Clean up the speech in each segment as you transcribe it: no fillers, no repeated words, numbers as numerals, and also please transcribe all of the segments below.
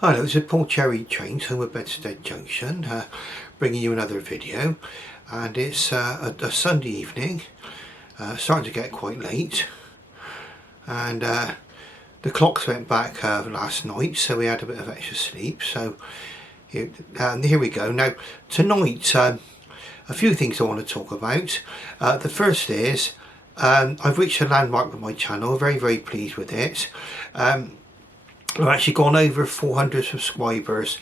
Hello, this is Paul Cherry Trains, home of Bedstead Junction, bringing you another video. And it's a Sunday evening, starting to get quite late. And the clocks went back last night, so we had a bit of extra sleep. So here we go. Now, tonight, a few things I want to talk about. The first is, I've reached a landmark with my channel, very, very pleased with it. I've actually gone over 400 subscribers.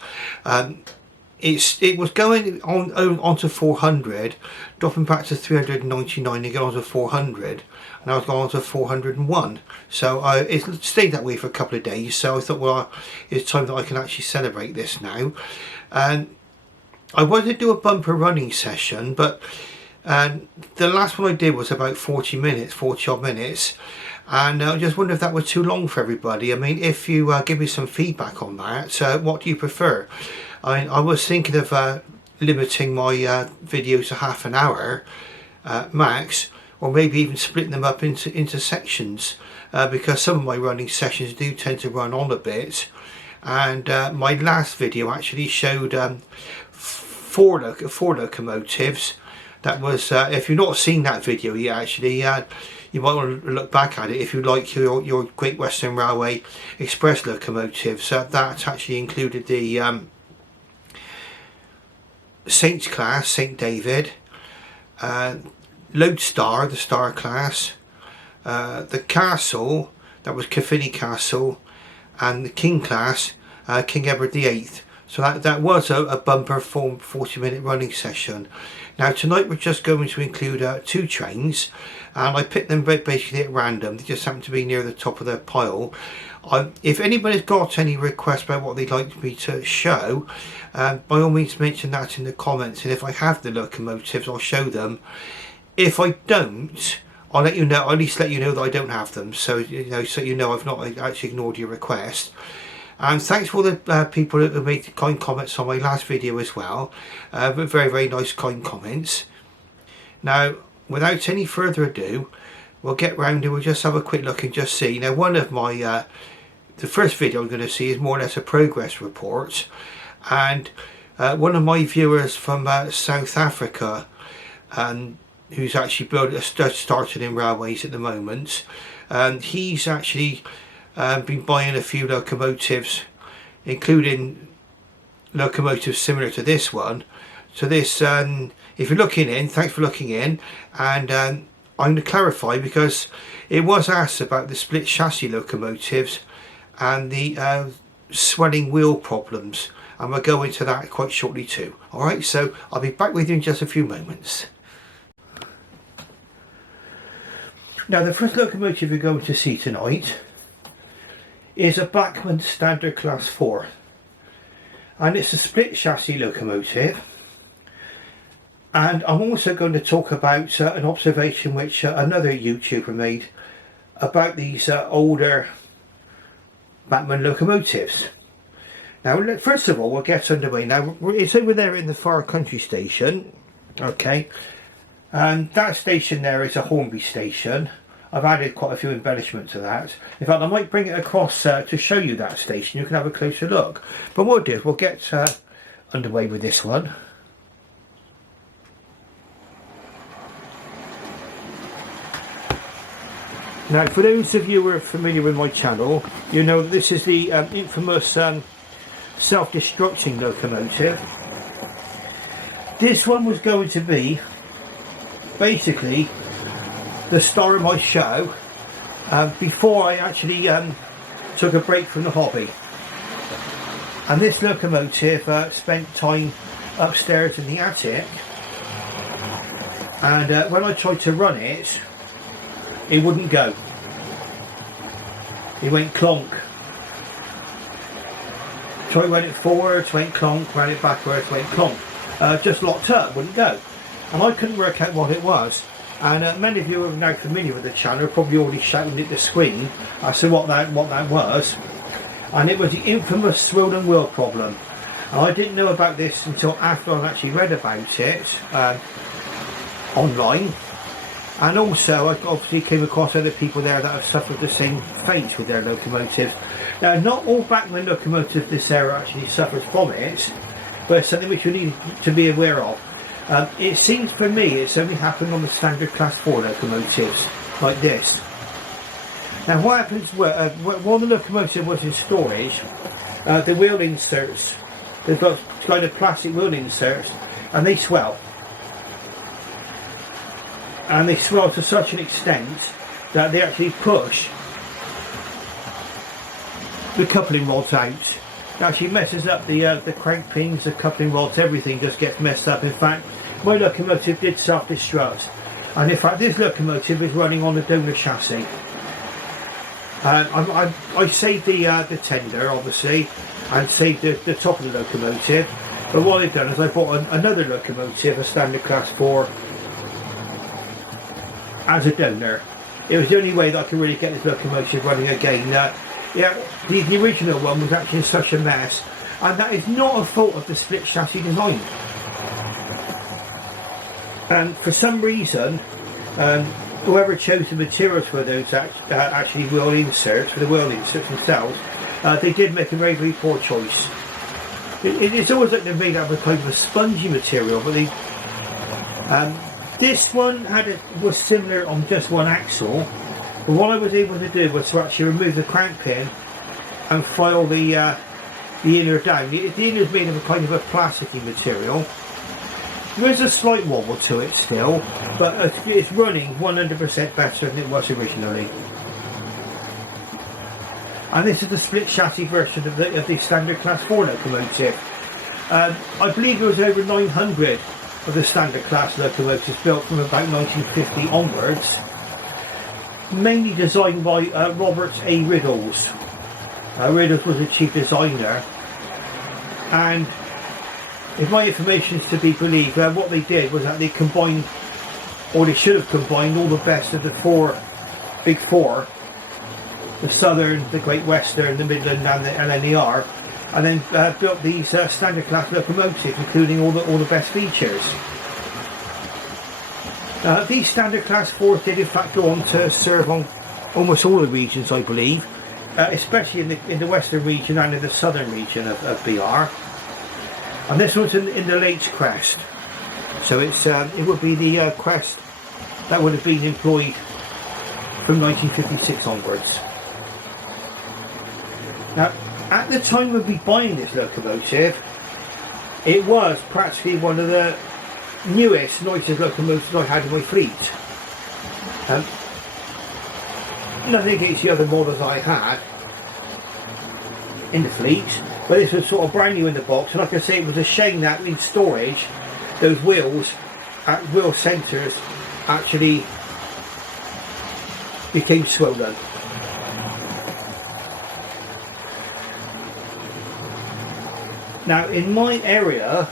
It was going on to 400, dropping back to 399 and get on to 400, and I was going on to 401. So it stayed that way for a couple of days. So I thought, well, it's time that I can actually celebrate this now. And I wanted to do a bumper running session, but the last one I did was about 40 odd minutes. And I just wonder if that was too long for everybody. I mean, if you give me some feedback on that, what do you prefer? I was thinking of limiting my videos to half an hour max, or maybe even splitting them up into sections, because some of my running sessions do tend to run on a bit. And my last video actually showed four locomotives. That was, if you've not seen that video yet, actually, you might want to look back at it if you like your Great Western Railway Express locomotives. That actually included the Saint class, St David, Lodestar, the Star class, the Castle, that was Caffini Castle, and the King class, King Edward VIII. So that was a bumper 40-minute running session. Now tonight we're just going to include 2 trains, and I picked them basically at random. They just happen to be near the top of their pile. If anybody's got any requests about what they'd like me to show, by all means mention that in the comments, and if I have the locomotives I'll show them. If I don't, I'll let you know. I'll at least let you know that I don't have them, so you know I've not actually ignored your request. And thanks for all the people who made kind comments on my last video as well. Very, very nice kind comments. Now, without any further ado, we'll get round and we'll just have a quick look and just see. Now, one of my, the first video I'm going to see is more or less a progress report. And one of my viewers from South Africa, who's actually started in railways at the moment, he's actually been buying a few locomotives, including locomotives similar to this one. So this, if you're looking in, thanks for looking in. And I'm going to clarify, because it was asked about the split chassis locomotives and the swelling wheel problems, and we'll go into that quite shortly too. Alright, so I'll be back with you in just a few moments. Now, the first locomotive you're going to see tonight is a Bachmann Standard Class 4, and it's a split chassis locomotive. And I'm also going to talk about an observation which another YouTuber made about these older Bachmann locomotives. Now, first of all, we'll get underway. Now, it's over there in the far country station, okay, and that station there is a Hornby station. I've added quite a few embellishments to that. In fact, I might bring it across to show you that station. You can have a closer look. But what we'll do is we'll get underway with this one. Now, for those of you who are familiar with my channel, you know this is the infamous self-destructing locomotive. This one was going to be basically the star of my show before I actually took a break from the hobby. And this locomotive spent time upstairs in the attic, and when I tried to run it, it wouldn't go. It went clonk. Tried to run it forwards, went clonk, ran it backwards, went clonk. Just locked up, wouldn't go. And I couldn't work out what it was. And many of you are now familiar with the channel are probably already shouting at the screen as to what that was. And it was the infamous swollen wheel problem. And I didn't know about this until after I actually read about it online. And also I obviously came across other people there that have suffered the same fate with their locomotives. Now, not all Bachmann locomotives this era actually suffers from it, but it's something which we need to be aware of. It seems for me it's only happened on the Standard Class 4 locomotives, like this. Now what happens, while the locomotive was in storage, the wheel inserts, they've got kind of plastic wheel inserts, and they swell. And they swell to such an extent that they actually push the coupling rods out. It actually messes up the crank pins, the coupling rods, everything just gets messed up. In fact, my locomotive did self-destruct, and in fact this locomotive is running on the donor chassis. I saved the tender, obviously, and saved the top of the locomotive, but what I've done is I bought another locomotive, a Standard Class 4, as a donor. It was the only way that I could really get this locomotive running again. Yeah, the original one was actually in such a mess, and that is not a fault of the split chassis design. And for some reason, whoever chose the materials for those actually wheel inserts, for the wheel inserts themselves, they did make a very, very poor choice. It's always like they're made out of a kind of a spongy material, but they, this one was similar on just one axle. But what I was able to do was to actually remove the crank pin and file the inner down. The inner is made of a kind of a plasticky material. There is a slight wobble to it still, but it's running 100% better than it was originally. And this is the split chassis version of the Standard Class 4 locomotive. I believe there was over 900 of the Standard Class locomotives built from about 1950 onwards. Mainly designed by Robert A. Riddles. Riddles was the chief designer, and if my information is to be believed, what they did was that they combined, or they should have combined, all the best of the big four, the Southern, the Great Western, the Midland and the NER, and then built these Standard Class locomotives, including all the best features. These Standard Class 4s did in fact go on to serve on almost all the regions, I believe, especially in the Western region and in the Southern region of BR. And this was in the late crest, so it would be the crest that would have been employed from 1956 onwards. Now, at the time of me buying this locomotive, it was practically one of the newest, nicest locomotives I had in my fleet. Nothing against the other models I had in the fleet, but this was sort of brand new in the box, and like I say, it was a shame that in storage those wheels at wheel centres actually became swollen. Now in my area,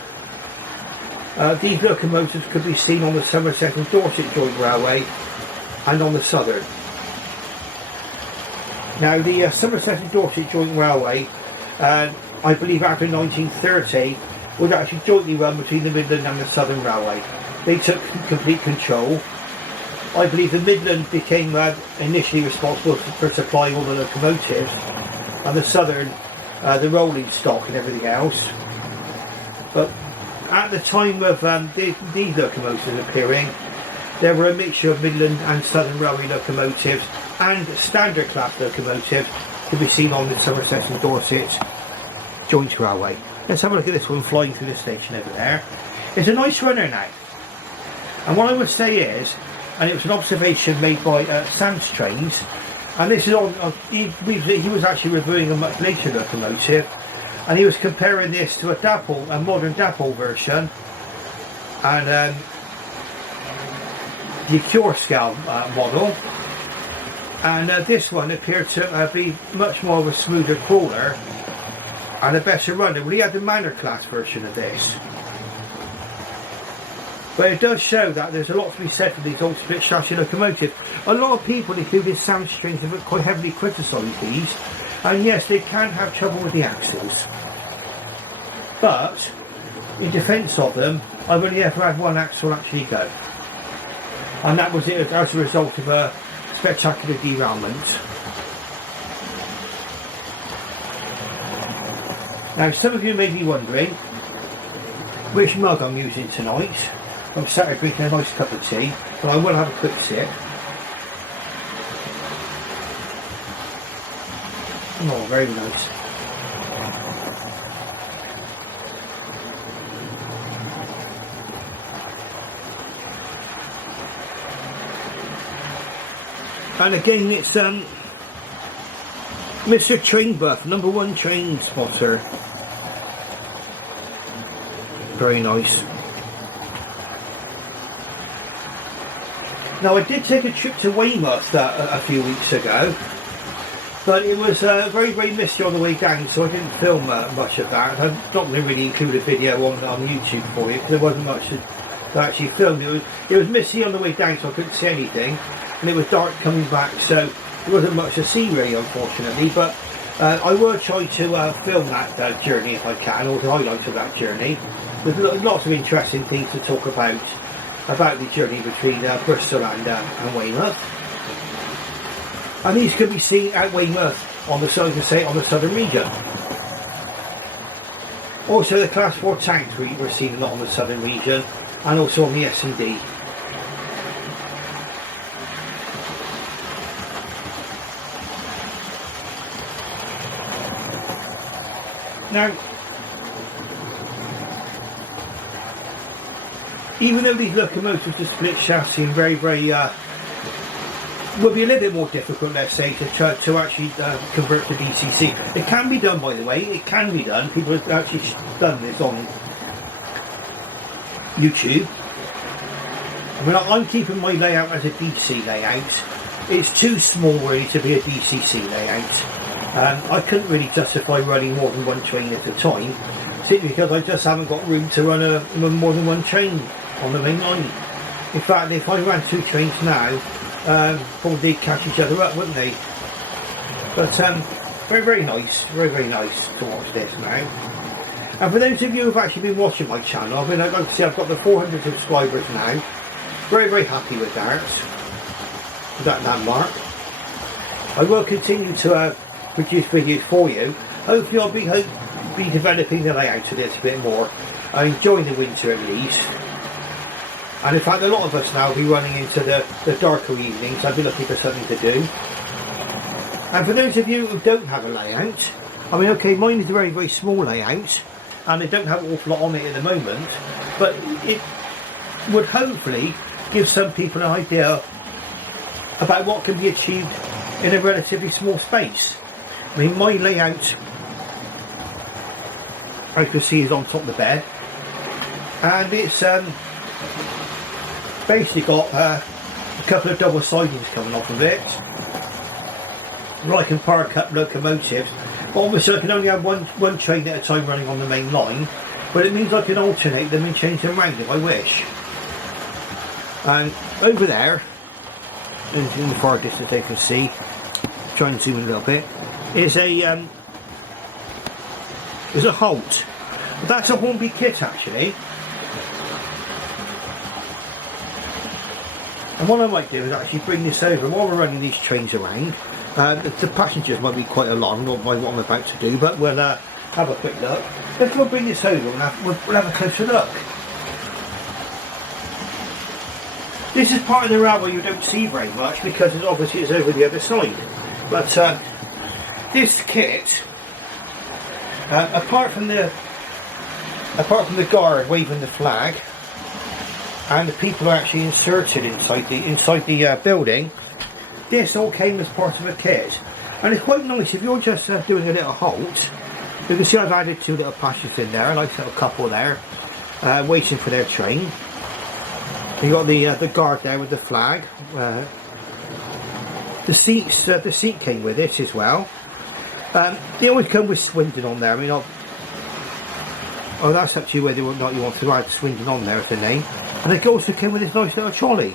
these locomotives could be seen on the Somerset and Dorset Joint Railway and on the Southern. Now the Somerset and Dorset Joint Railway, I believe after 1930, was actually jointly run between the Midland and the Southern Railway. They took complete control. I believe the Midland became initially responsible for supplying all the locomotives, and the Southern the rolling stock and everything else. But at the time of these locomotives appearing, there were a mixture of Midland and Southern Railway locomotives and Standard Class locomotives to be seen on the Somerset and Dorset Joint Railway. Let's have a look at this one flying through the station over there. It's a nice runner now. And what I would say is, and it was an observation made by Sam's Trains, and this is on, he was actually reviewing a much later locomotive, and he was comparing this to a modern DAPL version, and the Cure scale model, and this one appeared to be much more of a smoother crawler and a better runner. Well, he had the Manor Class version of this. But it does show that there's a lot to be said for these old split chassis locomotives. A lot of people, including Sam Strings, have quite heavily criticised these, and yes, they can have trouble with the axles. But in defence of them, I've only ever had one axle actually go, and that was it as a result of a spectacular derailment. Now some of you may be wondering which mug I'm using tonight. I'm sat here drinking a nice cup of tea, but I will have a quick sip. Oh, very nice. And again, it's Mr. Train Buff, #1 train spotter. Very nice. Now I did take a trip to Weymouth a few weeks ago, but it was very, very misty on the way down, so I didn't film much of that. I'm not going to really include a video on YouTube for you, because there wasn't much to actually film. It was misty on the way down, so I couldn't see anything, and it was dark coming back, so there wasn't much to see really, unfortunately. But I will try to film that journey if I can, or the highlights of that journey. There's lots of interesting things to talk about the journey between Bristol and Weymouth. And these can be seen at Weymouth on the side, on the southern region. Also the Class 4 tanks we're seeing a lot on the southern region, and also on the S&D. Now, even though these locomotives are split chassis and very, very will be a little bit more difficult, let's say, to actually convert to DCC. It can be done, by the way. It can be done. People have actually done this on YouTube. I mean, I'm keeping my layout as a DC layout. It's too small really to be a DCC layout. I couldn't really justify running more than one train at a time, simply because I just haven't got room to run more than one train on the main line. In fact, if I ran two trains now, probably they'd catch each other up, wouldn't they? But very, very nice, very, very nice to watch this now. And for those of you who've actually been watching my channel, I mean, I'd like to say I've got the 400 subscribers now. Very, very happy with that mark. I will continue to produce videos for you. Hopefully I'll be developing the layout of this a bit more. I'm enjoying the winter at least. And in fact, a lot of us now will be running into the darker evenings. I'll be looking for something to do. And for those of you who don't have a layout, I mean, okay, mine is a very, very small layout, and I don't have an awful lot on it at the moment, but it would hopefully give some people an idea about what can be achieved in a relatively small space. I mean, my layout, as you can see, is on top of the bed, and it's basically got a couple of double sidings coming off of it, where I can park up locomotives. But obviously I can only have one train at a time running on the main line, but it means I can alternate them and change them around if I wish. And over there, in the far distance they can see, try and zoom in a little bit, is a halt. But that's a Hornby kit actually. And what I might do is actually bring this over while we're running these trains around. The passengers might be quite alarmed by what I'm about to do, but we'll have a quick look. Let's go bring this over and we'll have a closer look. This is part of the railway you don't see very much because it's obviously it's over the other side. But this kit, apart from the guard waving the flag, and the people are actually inserted inside the building, this all came as part of a kit. And it's quite nice if you're just doing a little halt. You can see I've added two little passengers in there, a nice little couple there, waiting for their train. You got the guard there with the flag. The seat came with it as well. They always come with Swindon on there. I mean, oh, that's up to you whether or not you want to add Swindon on there as the name. And it also came with this nice little trolley.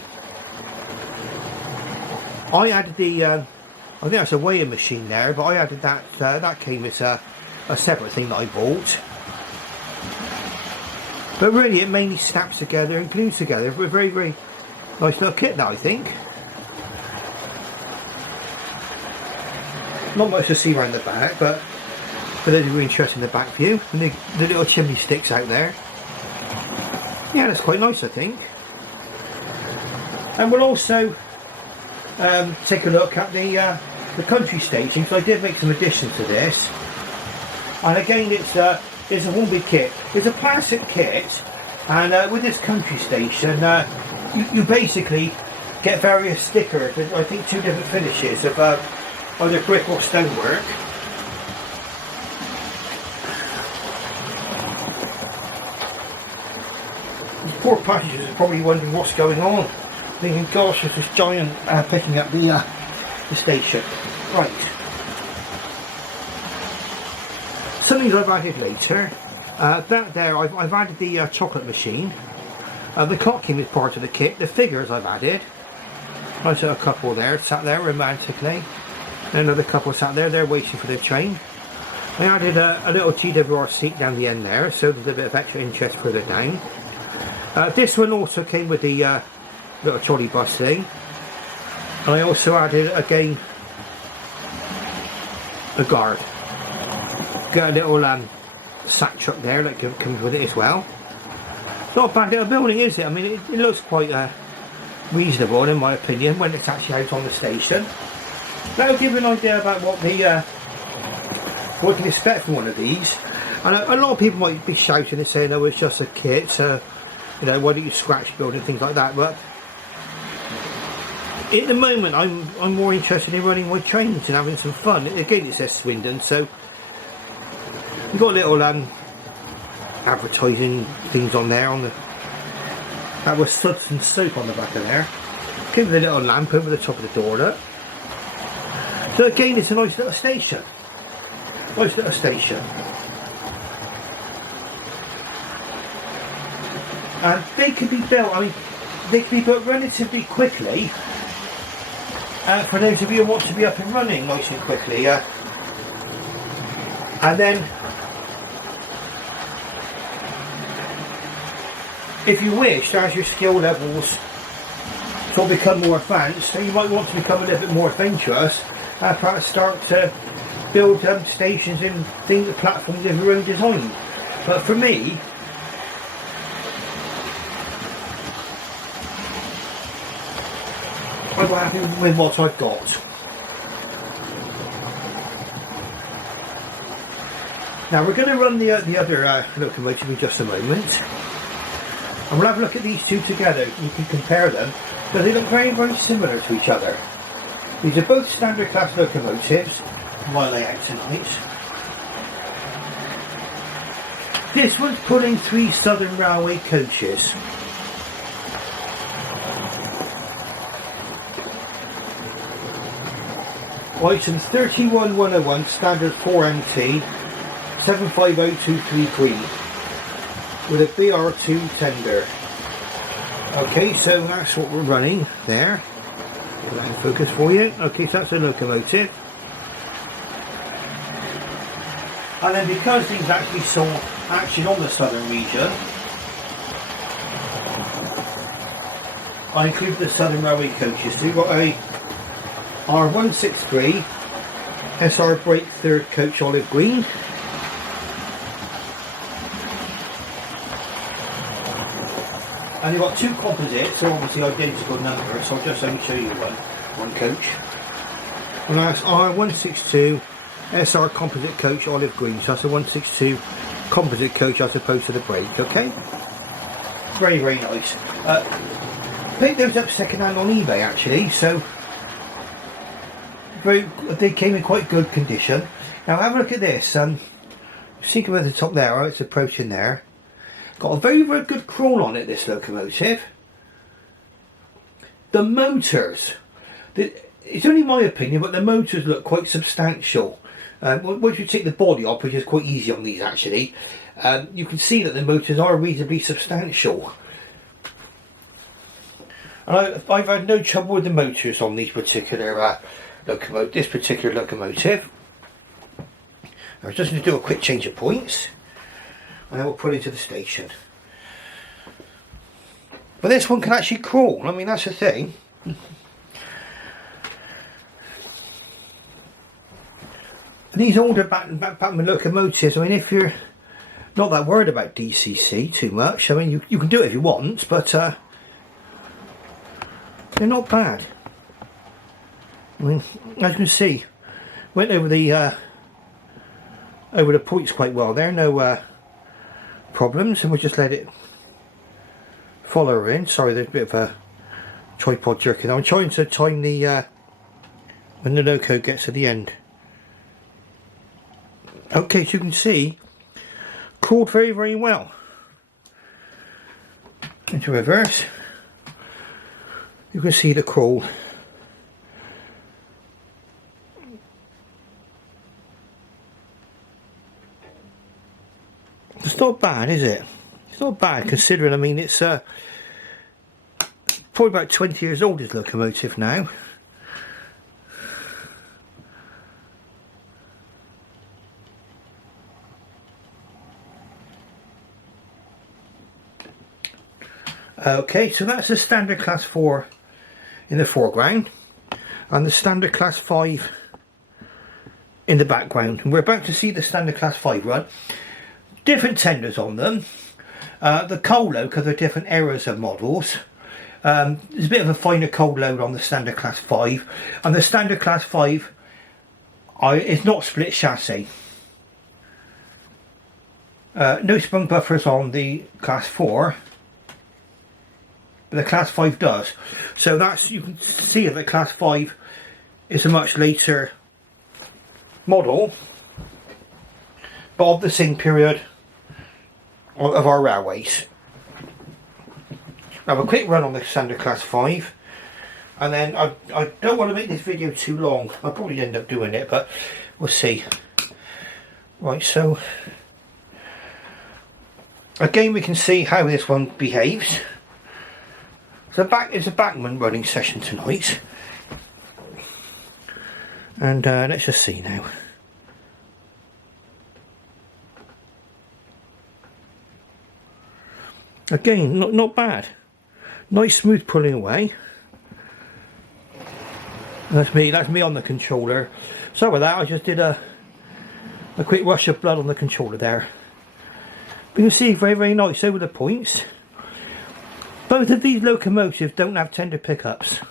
I added the, I think that's a weighing machine there, but I added that, that came as a separate thing that I bought. But really it mainly snaps together and glues together for a very, very nice little kit now, I think. Not much to see around the back, but for those of you interested in the back view, and the little chimney sticks out there. Yeah, that's quite nice, I think. And we'll also take a look at the country station, because I did make some additions to this. And again, it's a one big kit. It's a plastic kit, and with this country station, you basically get various stickers. I think 2 different finishes of either brick or stonework. Poor passengers are probably wondering what's going on, thinking, gosh, there's this giant picking up the station. Right. Something I've added later. That there, I've added the chocolate machine. The clock came as part of the kit. The figures I've added. I saw a couple there, sat there romantically. Another couple sat there, they're waiting for the train. I added a little GWR seat down the end there, so there's a bit of extra interest further down. This one also came with the little trolley bus thing. And I also added, again, a guard. Got a little sack truck there that comes with it as well. Not a bad little building, is it? I mean, it looks quite reasonable in my opinion when it's actually out on the station. That'll give you an idea about what the what you can expect from one of these. And a lot of people might be shouting and saying, "Oh, it's just a kit. You know, why don't you scratch build and things like that?" But at the moment, I'm more interested in running my trains and having some fun. Again, it says Swindon, so you've got little advertising things on there on the. That was Suds and Soap on the back of there. Give it a little lamp over the top of the door, look. So again, it's a nice little station. Nice little station. And they can be built, I mean, they can be built relatively quickly. For those of you who want to be up and running nice and quickly. And then, if you wish, as your skill levels sort of become more advanced, so you might want to become a little bit more adventurous, perhaps start to build stations and things, platforms of your own design. But for me, I'm happy with what I've got. Now we're going to run the other locomotive in just a moment. And we'll have a look at these two together. You can compare them because they look very, very similar to each other. These are both standard class locomotives, my layout tonight. This one's pulling 3 Southern Railway coaches. Item 31101 standard 4MT 750233 with a BR2 tender. Okay, so that's what we're running there. Get that in focus for you. Okay, so that's a locomotive. And then because these actually saw action on the southern region, I include the Southern Railway coaches. So you've got a R163 SR brake third coach olive green. And you've got 2 composites, so obviously identical numbers, so I'll just only show you one coach. And that's R162 SR composite coach olive green, so that's a 162 composite coach as opposed to the brake, okay? Very, very nice. Picked those up second hand on eBay actually, so they came in quite good condition. Now have a look at this. See them at the top there, it's approaching there. Got a very, very good crawl on it, this locomotive. The motors, it's only my opinion, but the motors look quite substantial. Once you take the body off, which is quite easy on these actually, you can see that the motors are reasonably substantial. And I've had no trouble with the motors on these particular this particular locomotive. I was just going to do a quick change of points and then we'll put it into the station. But this one can actually crawl, I mean that's the thing. These older Bachmann locomotives, I mean, if you're not that worried about DCC too much, I mean, you can do it if you want, but they're not bad. I mean, as you can see, went over the points quite well there, no problems, and we'll just let it follow her in. Sorry, there's a bit of a tripod jerking. I'm trying to time the when the loco gets to the end. Okay, so you can see, crawled very, very well. Into reverse, you can see the crawl. It's not bad, is it? It's not bad considering, I mean, it's probably about 20 years old, this locomotive now. Okay, so that's the Standard Class 4 in the foreground and the Standard Class 5 in the background. And we're about to see the Standard Class 5 run. Different tenders on them. The coal load, because they're different eras of models. There's a bit of a finer coal load on the Standard Class 5. And the Standard Class 5 is not split chassis. No sprung buffers on the Class 4. The Class 5 does. So that's, you can see that the Class 5 is a much later model, but of the same period of our railways. Now, a quick run on the Standard Class 5, and then I don't want to make this video too long. I'll probably end up doing it, but we'll see. Right, so again we can see how this one behaves. So it's a Bachmann running session tonight, and let's just see now. Again, not bad. Nice smooth pulling away. That's me on the controller. Sorry about that, I just did a quick rush of blood on the controller there. But you can see very, very nice over the points. Both of these locomotives don't have tender pickups,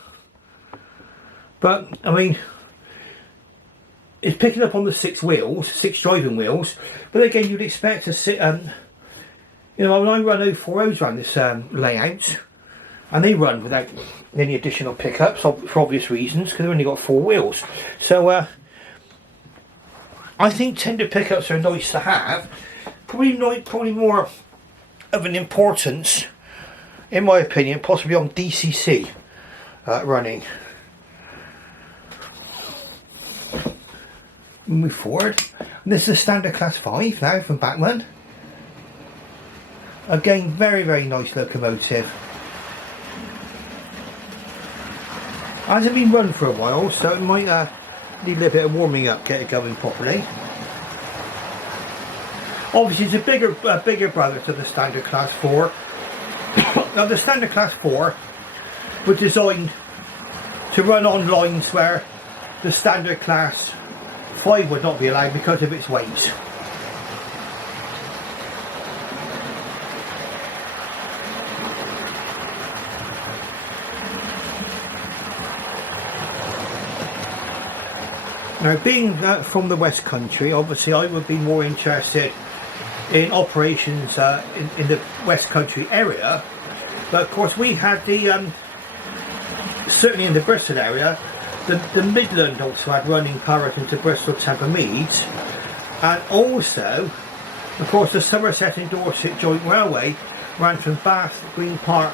but I mean, it's picking up on the 6 driving wheels. But again, you'd expect to sit, you know, when I run 040s around this layout, and they run without any additional pickups for obvious reasons, because they've only got 4 wheels. So I think tender pickups are nice to have. Probably more of an importance, in my opinion, possibly on DCC running. Move forward. And this is a Standard Class 5 now from Bachmann. Again, very, very nice locomotive. Hasn't been run for a while, so it might need a little bit of warming up, get it going properly. Obviously, it's a bigger brother to the Standard Class 4. Now, the Standard Class 4 was designed to run on lines where the Standard Class 5 would not be allowed because of its weight. Now, being from the West Country, obviously I would be more interested in operations in the West Country area, but of course we had the certainly in the Bristol area, the Midland also had running powers into Bristol, Tampa, Meads, and also of course the Somerset and Dorset Joint Railway ran from Bath, Green Park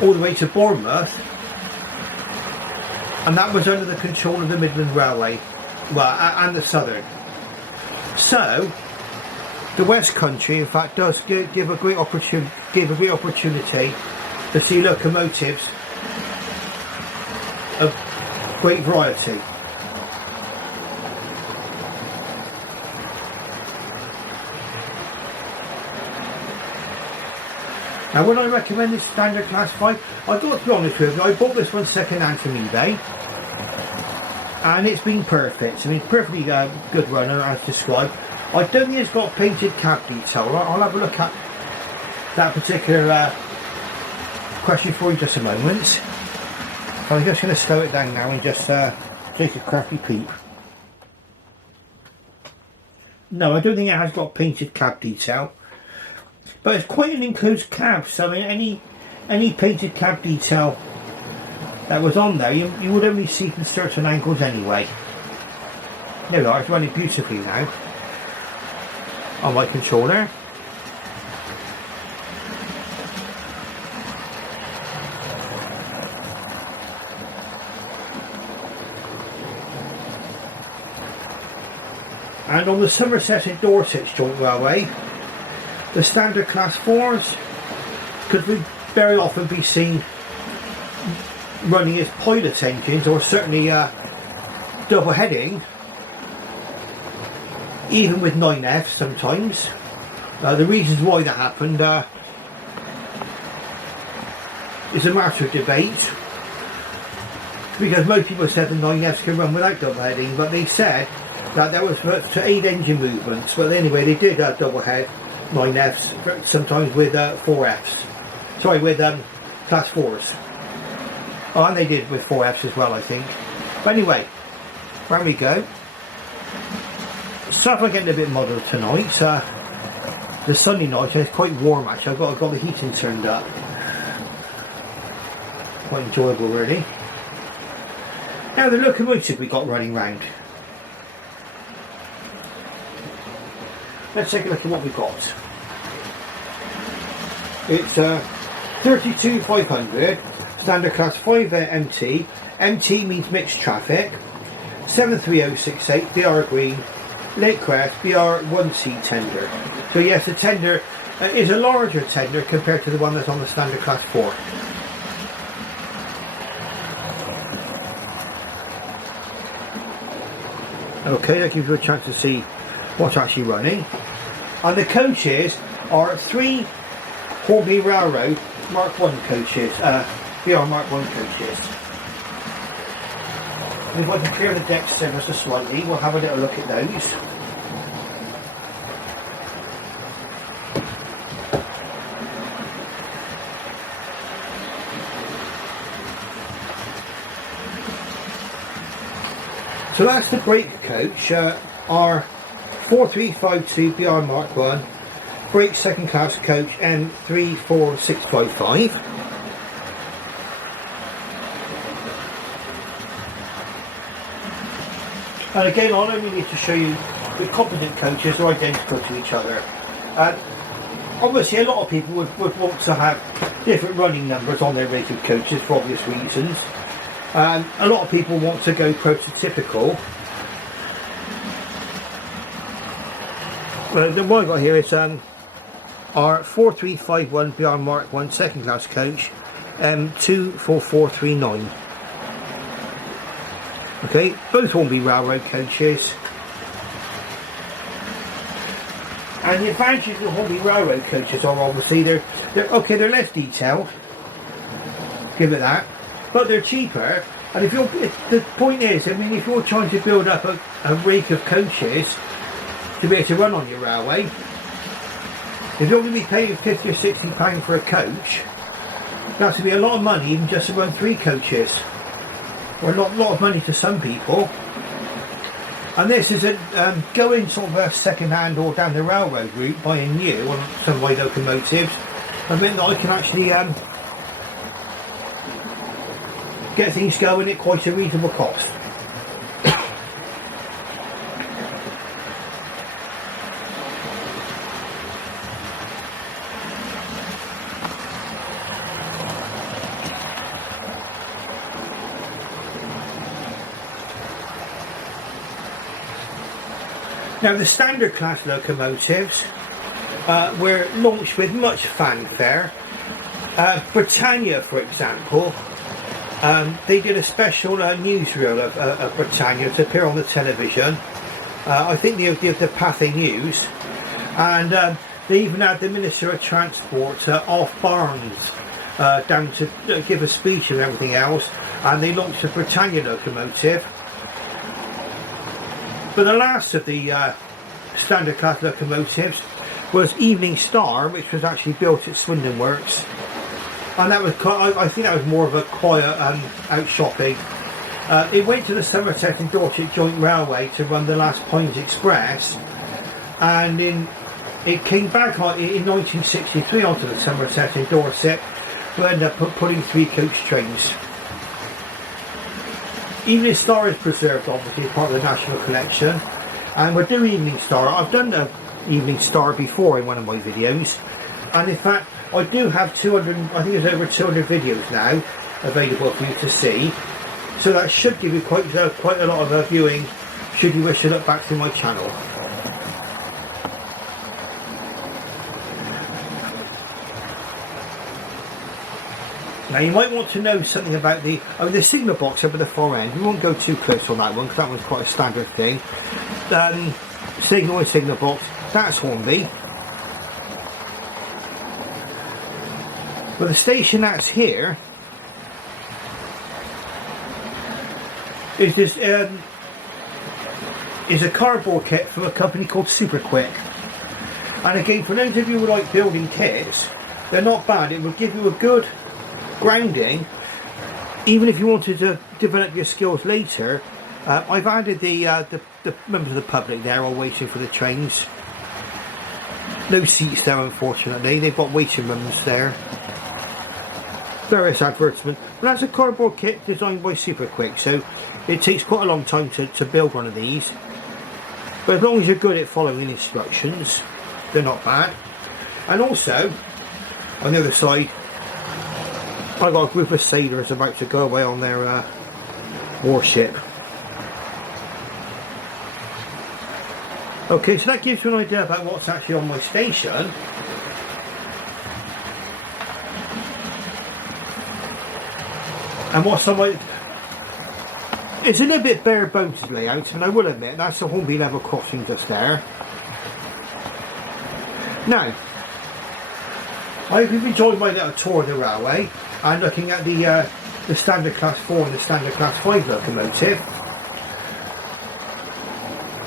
all the way to Bournemouth, and that was under the control of the Midland Railway, well, and the Southern. So the West Country, in fact, does give a great opportunity to see locomotives of great variety. Now, when I recommend this Standard Class 5, I've got to be honest with you, I bought this one second hand from eBay. and it's been perfect. I mean, perfectly good runner as described. I don't think it's got painted cab detail. I'll have a look at that particular question for you in just a moment. I'm just going to slow it down now and just take a crafty peep. No, I don't think it has got painted cab detail, but it's quite an enclosed cab, so I mean, any painted cab detail that was on there you would only see from certain angles anyway. There we are, it's running beautifully now on my controller. And on the Somerset and Dorset Joint Railway, the Standard Class 4s could very often be seen running as pilot engines, or certainly double heading, even with 9Fs sometimes. The reasons why that happened is a matter of debate, because most people said the 9Fs can run without double heading, but they said that was to aid engine movements. But anyway, they did double head 9Fs sometimes with 4Fs. Sorry, with class 4s. Oh, and they did with 4Fs as well, I think. But anyway, where we go. Stuff are getting a bit muddled tonight. The sunny night, and it's quite warm actually. I've got the heating turned up. Quite enjoyable, really. Now the locomotive we got running round. Let's take a look at what we've got. It's 32500, Standard Class 5 MT. MT means mixed traffic. 73068 BR Green, Lakecrest BR1C tender. So yes, the tender is a larger tender compared to the one that's on the Standard Class 4. Okay, that gives you a chance to see what's actually running. And the coaches are 3 Hornby Railroad Mark 1 coaches, BR Mark 1 coaches. And if I can clear the decks ever so slightly, we'll have a little look at those. So that's the brake coach, our 4352 BR Mark 1 brake second class coach M34655. And again, I'll only need to show you the composite coaches are identical to each other. Obviously a lot of people would want to have different running numbers on their rated coaches for obvious reasons. A lot of people want to go prototypical. Well, the one I got here is our 4351 BR Mark 1 second class coach, 24439. Okay, both Hornby Railroad coaches. And the advantages of Hornby Railroad coaches are obviously they're less detailed, give it that, but they're cheaper. And the point is, I mean, if you're trying to build up a rake of coaches to be able to run on your railway, if you're going to be paying £50 or £60 for a coach, that's going to be a lot of money even just to run 3 coaches, or a lot of money to some people. And this is going sort of a second hand or down the railroad route, buying new on some of my locomotives. I meant that I can actually get things going at quite a reasonable cost. Now the Standard Class locomotives were launched with much fanfare. Britannia, for example, they did a special newsreel of Britannia to appear on the television. I think the Pathé News, and they even had the Minister of Transport off Barnes down to give a speech and everything else, and they launched a Britannia locomotive. But the last of the standard class locomotives was Evening Star, which was actually built at Swindon Works, and that was I think that was more of a quiet out shopping. It went to the Somerset and Dorset Joint Railway to run the last Pines Express, and it came back in 1963 onto the Somerset and Dorset. We ended up putting 3 coach trains. Evening Star is preserved, obviously, as part of the National Collection, and we're doing Evening Star. I've done the Evening Star before in one of my videos, and in fact I do have 200, I think there's over 200 videos now available for you to see, so that should give you quite a lot of viewing should you wish to look back through my channel. Now you might want to know something about the signal box up at the far end. We won't go too close on that one because that one's quite a standard thing. Signal box, that's Hornby. But the station that's here is this is a cardboard kit from a company called Super Quick. And again, for those of you who like building kits, they're not bad. It will give you a good grounding, even if you wanted to develop your skills later. I've added the members of the public there all waiting for the trains. No seats there, unfortunately. They've got waiting rooms there. Various advertisements. But that's a cardboard kit designed by Super Quick, so it takes quite a long time to build one of these. But as long as you're good at following instructions, they're not bad. And also, on the other side, I've got a group of sailors about to go away on their warship. Okay, so that gives you an idea about what's actually on my station. And what's on my... It's a little bit bare bones layout, and I will admit that's the Hornby level crossing just there. Now, I hope you've enjoyed my little tour of the railway and looking at the Standard Class 4 and the Standard Class 5 locomotive.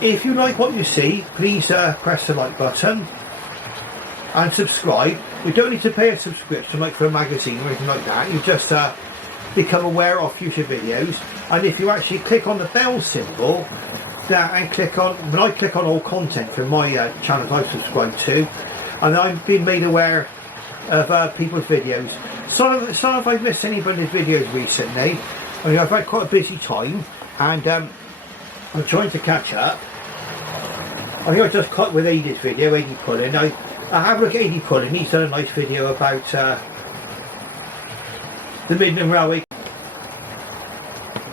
If you like what you see, please press the like button and subscribe. You don't need to pay a subscription like for a magazine or anything like that. You just become aware of future videos, and if you actually click on the bell symbol and click on, when I click on all content from my channels I subscribe to, and I've been made aware of people's videos. So if I've missed anybody's videos recently, I mean, I've had quite a busy time, and I'm trying to catch up. I think I just cut with Aidy's video, Aidy Pullen. I have a look at Aidy Pullen. He's done a nice video about the Midland Railway.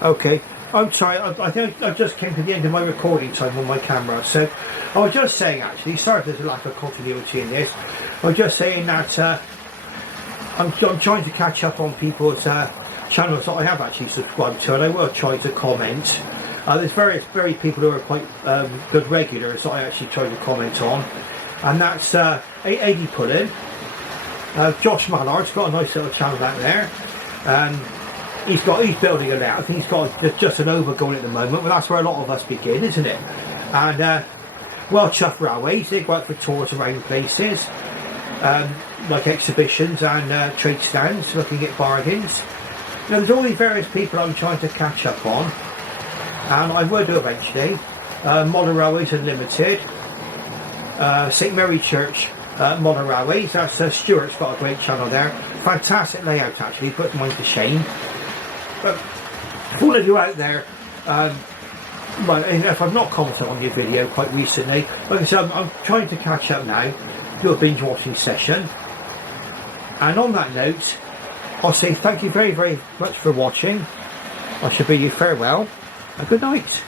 Okay, I'm sorry, I think I just came to the end of my recording time on my camera. So I was just saying, actually, sorry if there's a lack of continuity in this. I was just saying that I'm trying to catch up on people's channels that I have actually subscribed to, and I will try to comment. There's various people who are quite good regulars that I actually try to comment on, and that's Aidy Pullen. Josh Mallard's got a nice little channel out there. He's building it out. I think he's got just an over going at the moment, but that's where a lot of us begin, isn't it? And Well Chuffed Railways, they go out for tours around places, like exhibitions and trade stands, looking at bargains. Now, there's all these various people I'm trying to catch up on, and I will do eventually. Modern Railways Unlimited, St Mary Church Modern Railways, that's Stuart's got a great channel there. Fantastic layout, actually, puts mine to shame. But for all of you out there, right, if I've not commented on your video quite recently, like I said, I'm trying to catch up now, do a binge watching session. And on that note, I'll say thank you very, very much for watching. I shall bid you farewell and good night.